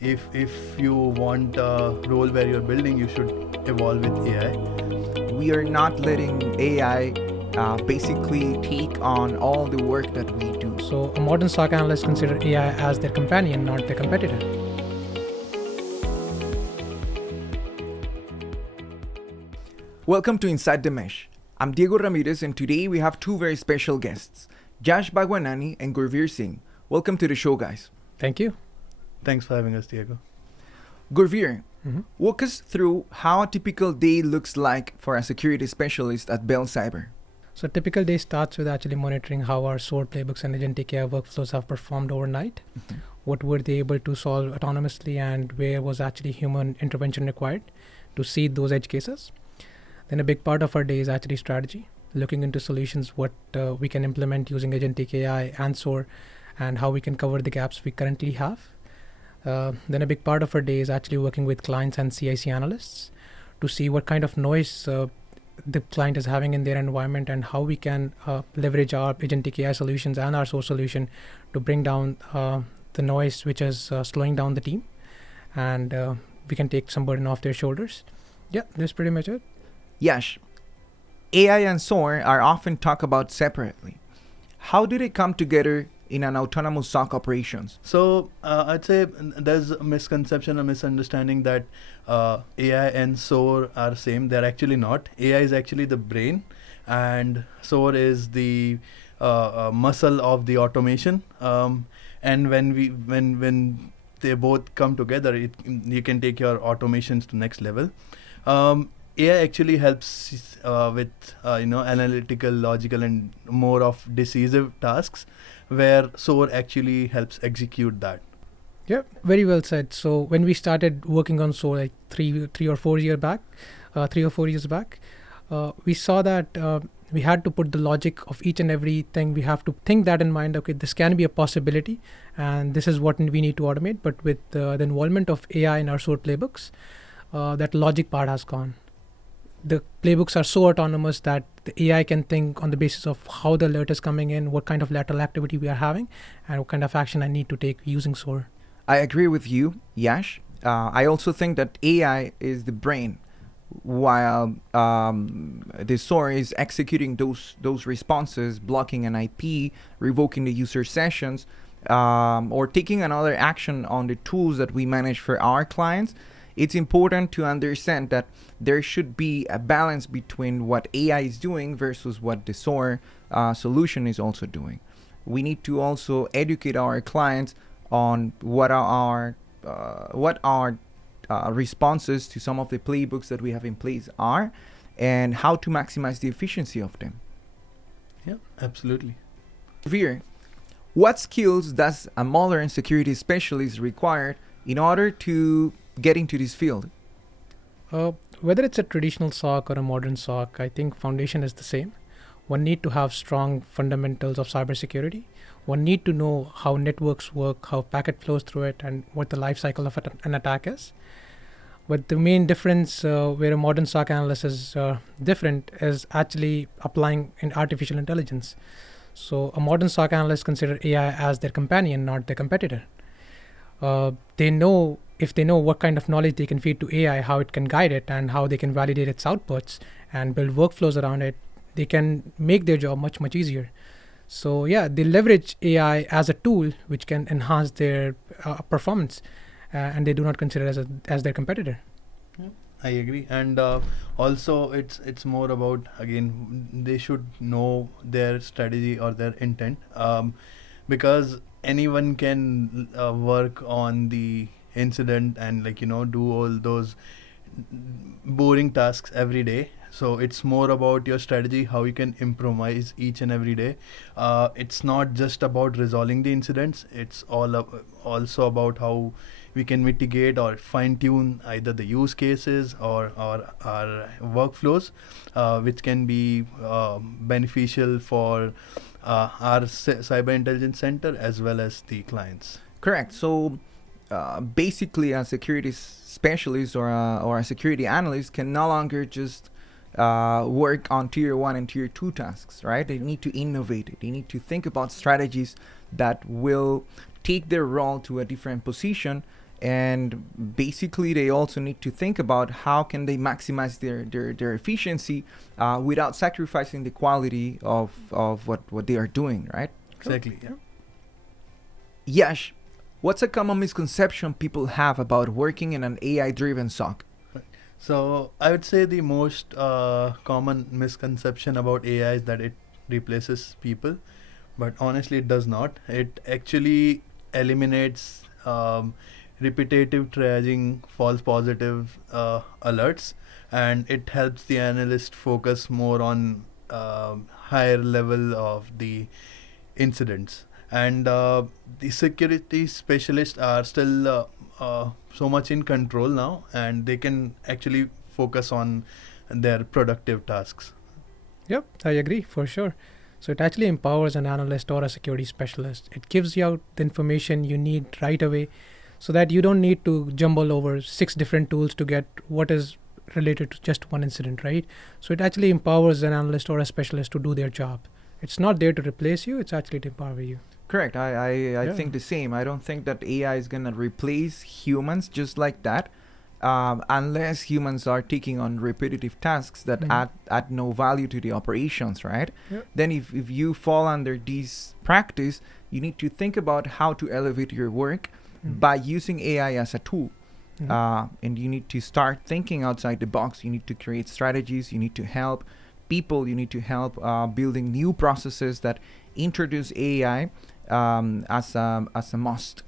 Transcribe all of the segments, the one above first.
If you want a role where you're building, you should evolve with AI. We are not letting AI basically take on all the work that we do. So a modern SOC analyst consider AI as their companion, not their competitor. Welcome to Inside the Mesh. I'm Diego Ramirez, and today we have two very special guests, Jash Bhagwanani and Gurveer Singh. Welcome to the show, guys. Thank you. Thanks for having us, Diego. Gurveer, walk us through how a typical day looks like for a security specialist at Bell Cyber. So a typical day starts with actually monitoring how our SOAR playbooks and agentic AI workflows have performed overnight. What were they able to solve autonomously, and where was actually human intervention required to seed those edge cases. Then a big part of our day is actually strategy, looking into solutions, what we can implement using agentic AI and SOAR, and how we can cover the gaps we currently have. Then a big part of our day is actually working with clients and CIC analysts to see what kind of noise the client is having in their environment, and how we can leverage our agentic AI solutions and our SOAR solution to bring down the noise which is slowing down the team, and we can take some burden off their shoulders. Yeah, that's pretty much it. Yash, AI and SOAR are often talked about separately. How do they come together in an autonomous SOC operations? So I'd say there's a misconception, a misunderstanding that AI and SOAR are same. They're actually not. AI is actually the brain, and SOAR is the muscle of the automation. And when they both come together, you can take your automations to next level. AI actually helps with analytical, logical, and more of decisive tasks, where SOAR actually helps execute that. Yeah, very well said. So when we started working on SOAR like 3 or 4 years back, we saw that we had to put the logic of each and everything. We have to think that in mind. Okay, this can be a possibility, and this is what we need to automate. But with the involvement of AI in our SOAR playbooks, that logic part has gone. The playbooks are so autonomous that the AI can think on the basis of how the alert is coming in, what kind of lateral activity we are having, and what kind of action I need to take using SOAR. I agree with you, Yash. I also think that AI is the brain, while the SOAR is executing those responses, blocking an IP, revoking the user sessions, or taking another action on the tools that we manage for our clients. It's important to understand that there should be a balance between what AI is doing versus what the SOAR solution is also doing. We need to also educate our clients on what our responses to some of the playbooks that we have in place are, and how to maximize the efficiency of them. Yeah, absolutely. Veer, what skills does a modern security specialist require in order to get into this field? Whether it's a traditional SOC or a modern SOC, I think foundation is the same. One need to have strong fundamentals of cybersecurity. One need to know how networks work, how packet flows through it, and what the life cycle of an attack is. But the main difference where a modern SOC analyst is different is actually applying in artificial intelligence. So a modern SOC analyst consider AI as their companion, not their competitor. If they know what kind of knowledge they can feed to AI, how it can guide it, and how they can validate its outputs and build workflows around it, they can make their job much, much easier. So yeah, they leverage AI as a tool which can enhance their performance, and they do not consider it as their competitor. Yeah, I agree. And also it's more about, again, they should know their strategy or their intent, because anyone can work on the incident and do all those boring tasks every day. So it's more about your strategy, how you can improvise each and every day. It's not just about resolving the incidents. It's also about how we can mitigate or fine tune either the use cases or our workflows, which can be beneficial for our cyber intelligence center as well as the clients. Correct. So basically, a security specialist or a security analyst can no longer just work on tier 1 and tier 2 tasks, right? They need to innovate. They need to think about strategies that will take their role to a different position and basically they also need to think about how can they maximize their efficiency without sacrificing the quality of what they are doing, right? Exactly. Yeah. Yash, what's a common misconception people have about working in an AI-driven SOC? So I would say the most common misconception about AI is that it replaces people, but honestly, it does not. It actually eliminates repetitive triaging, false positive alerts, and it helps the analyst focus more on higher level of the incidents. And the security specialists are still so much in control now, and they can actually focus on their productive tasks. Yep, I agree for sure. So it actually empowers an analyst or a security specialist. It gives you out the information you need right away so that you don't need to jumble over 6 different tools to get what is related to just one incident, right? So it actually empowers an analyst or a specialist to do their job. It's not there to replace you, it's actually to empower you. Correct. I Yeah. think the same. I don't think that AI is gonna replace humans just like that, unless humans are taking on repetitive tasks that add no value to the operations, right? Yeah. Then if you fall under this practice, you need to think about how to elevate your work by using AI as a tool. And you need to start thinking outside the box. You need to create strategies. You need to help people. You need to help building new processes that introduce AI as a must.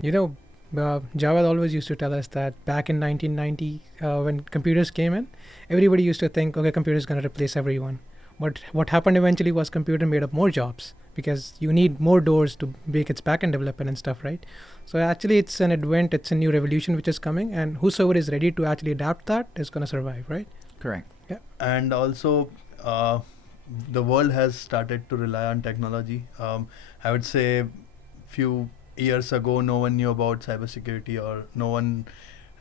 You know, Jawad always used to tell us that back in 1990, when computers came in, everybody used to think, okay, computer's going to replace everyone. But what happened eventually was computer made up more jobs because you need more doors to make its backend development and stuff, right? So actually, it's an advent, it's a new revolution which is coming, and whosoever is ready to actually adapt that is going to survive, right? Correct. Yeah. And also, the world has started to rely on technology. I would say few years ago, no one knew about cybersecurity, or no one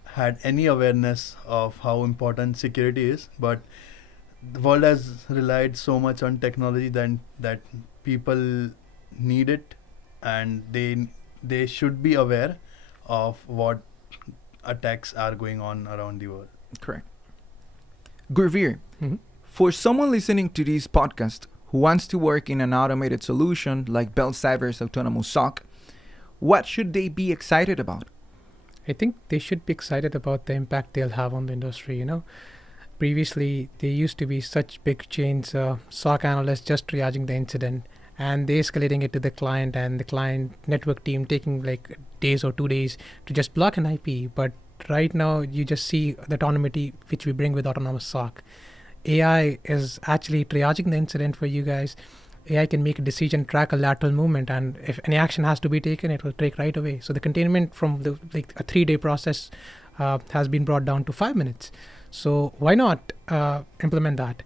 had any awareness of how important security is. But the world has relied so much on technology that people need it, and they should be aware of what attacks are going on around the world. Correct. Gurveer, Mhm. for someone listening to this podcast who wants to work in an automated solution like Bell Cyber's autonomous SOC, what should they be excited about? I think they should be excited about the impact they'll have on the industry. You know, previously there used to be such big chains, SOC analysts just triaging the incident and they escalating it to the client, and the client network team taking like days or 2 days to just block an IP. But right now you just see the autonomy which we bring with autonomous SOC. AI is actually triaging the incident for you guys. AI can make a decision, track a lateral movement, and if any action has to be taken, it will take right away. So the containment from the like a 3-day process has been brought down to 5 minutes. So why not implement that?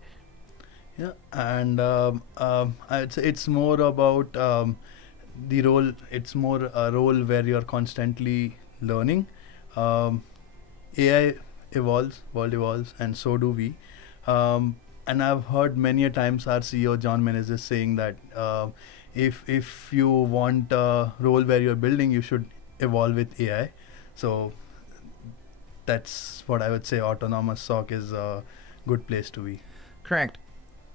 Yeah, and I'd say it's more about the role. It's more a role where you're constantly learning. AI evolves, world evolves, and so do we. And I've heard many a times our CEO John Menezes saying that if you want a role where you're building, you should evolve with AI. So that's what I would say. Autonomous SOC is a good place to be. Correct.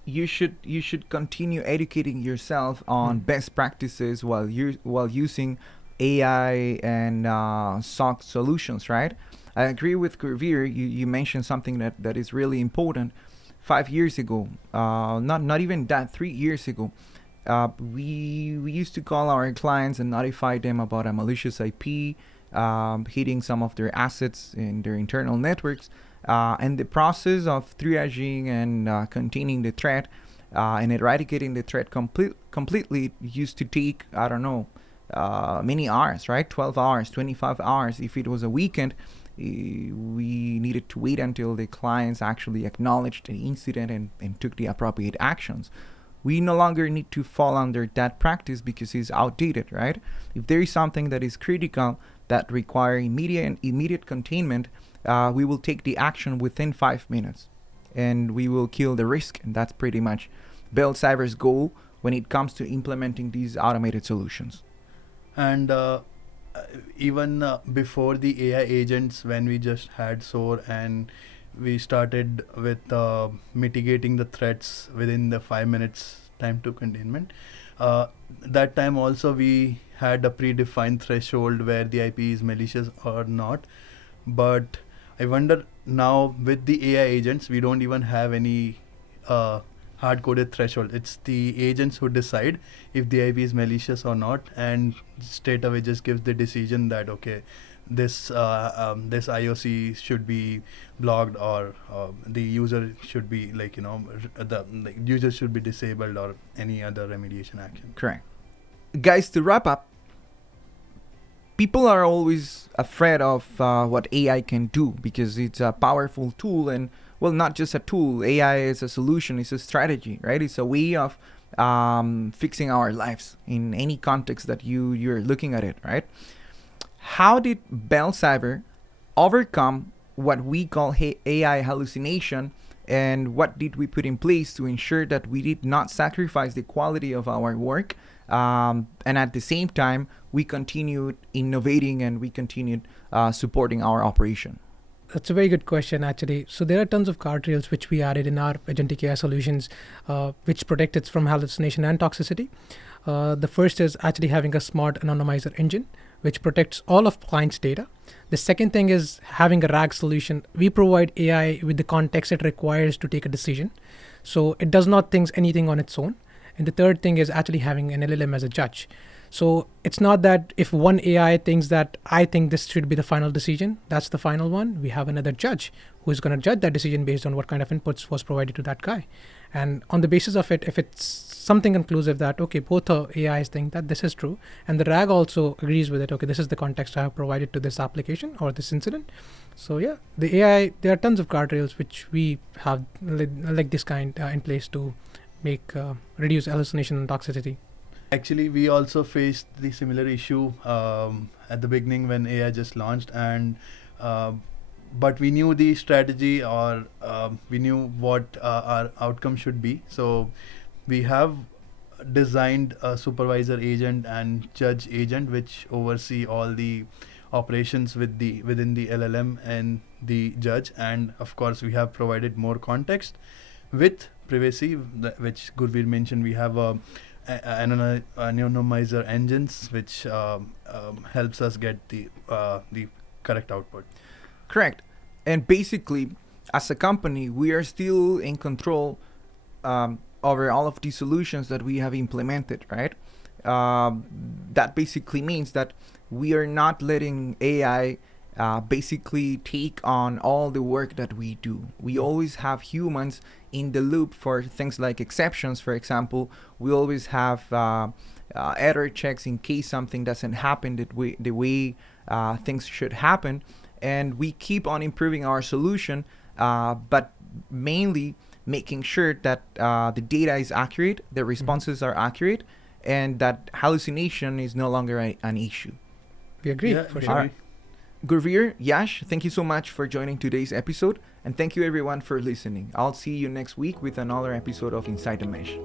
You should continue educating yourself on best practices while using AI and SOC solutions, right? I agree with Gurveer. You mentioned something that is really important. 5 years ago, not even that, 3 years ago, we used to call our clients and notify them about a malicious IP hitting some of their assets in their internal networks. And the process of triaging and containing the threat and eradicating the threat completely used to take, I don't know, many hours, right? 12 hours, 25 hours. If it was a weekend, we needed to wait until the clients actually acknowledged the incident and took the appropriate actions. We no longer need to fall under that practice because it's outdated, right? If there is something that is critical that require immediate containment, we will take the action within 5 minutes and we will kill the risk. And that's pretty much Bell Cyber's goal when it comes to implementing these automated solutions. And even before the AI agents, when we just had SOAR and we started with mitigating the threats within the 5 minutes time to containment. Uh, that time also we had a predefined threshold where the IP is malicious or not. But I wonder now with the AI agents, we don't even have any uh, hard-coded threshold. It's the agents who decide if the IP is malicious or not, and straight away just gives the decision that okay, this IOC should be blocked, or the user should be like the like, user should be disabled, or any other remediation action. Correct. Guys, to wrap up, people are always afraid of what AI can do because it's a powerful tool, and well, not just a tool. AI is a solution. It's a strategy, right? It's a way of fixing our lives in any context that you're looking at it, right? How did Bell Cyber overcome what we call AI hallucination, and what did we put in place to ensure that we did not sacrifice the quality of our work, and at the same time we continued innovating and we continued supporting our operation? That's a very good question, actually. So there are tons of guardrails which we added in our agentic AI solutions, which protect it from hallucination and toxicity. The first is actually having a smart anonymizer engine, which protects all of client's data. The second thing is having a RAG solution. We provide AI with the context it requires to take a decision. So it does not think anything on its own. And the third thing is actually having an LLM as a judge. So it's not that if one AI thinks that I think this should be the final decision, that's the final one. We have another judge who is going to judge that decision based on what kind of inputs was provided to that guy. And on the basis of it, if it's something conclusive that, okay, both AIs think that this is true, and the RAG also agrees with it, okay, this is the context I have provided to this application or this incident. So yeah, the AI, there are tons of guardrails which we have like this kind in place to make reduce hallucination and toxicity. Actually, we also faced the similar issue at the beginning when AI just launched, and but we knew the strategy, or we knew what our outcome should be. So we have designed a supervisor agent and judge agent, which oversee all the operations within the LLM and the judge. And of course, we have provided more context with privacy, which Gurveer mentioned. We have anonymizer engines, which helps us get the correct output. Correct. And basically, as a company, we are still in control over all of these solutions that we have implemented, right? That basically means that we are not letting AI basically take on all the work that we do. We always have humans in the loop for things like exceptions. For example, we always have error checks in case something doesn't happen the way things should happen. And we keep on improving our solution, but mainly making sure that the data is accurate, the responses are accurate, and that hallucination is no longer an issue. We agree, Yeah, for we sure. agree. Gurveer, Yash, thank you so much for joining today's episode, and thank you everyone for listening. I'll see you next week with another episode of Inside the Mesh.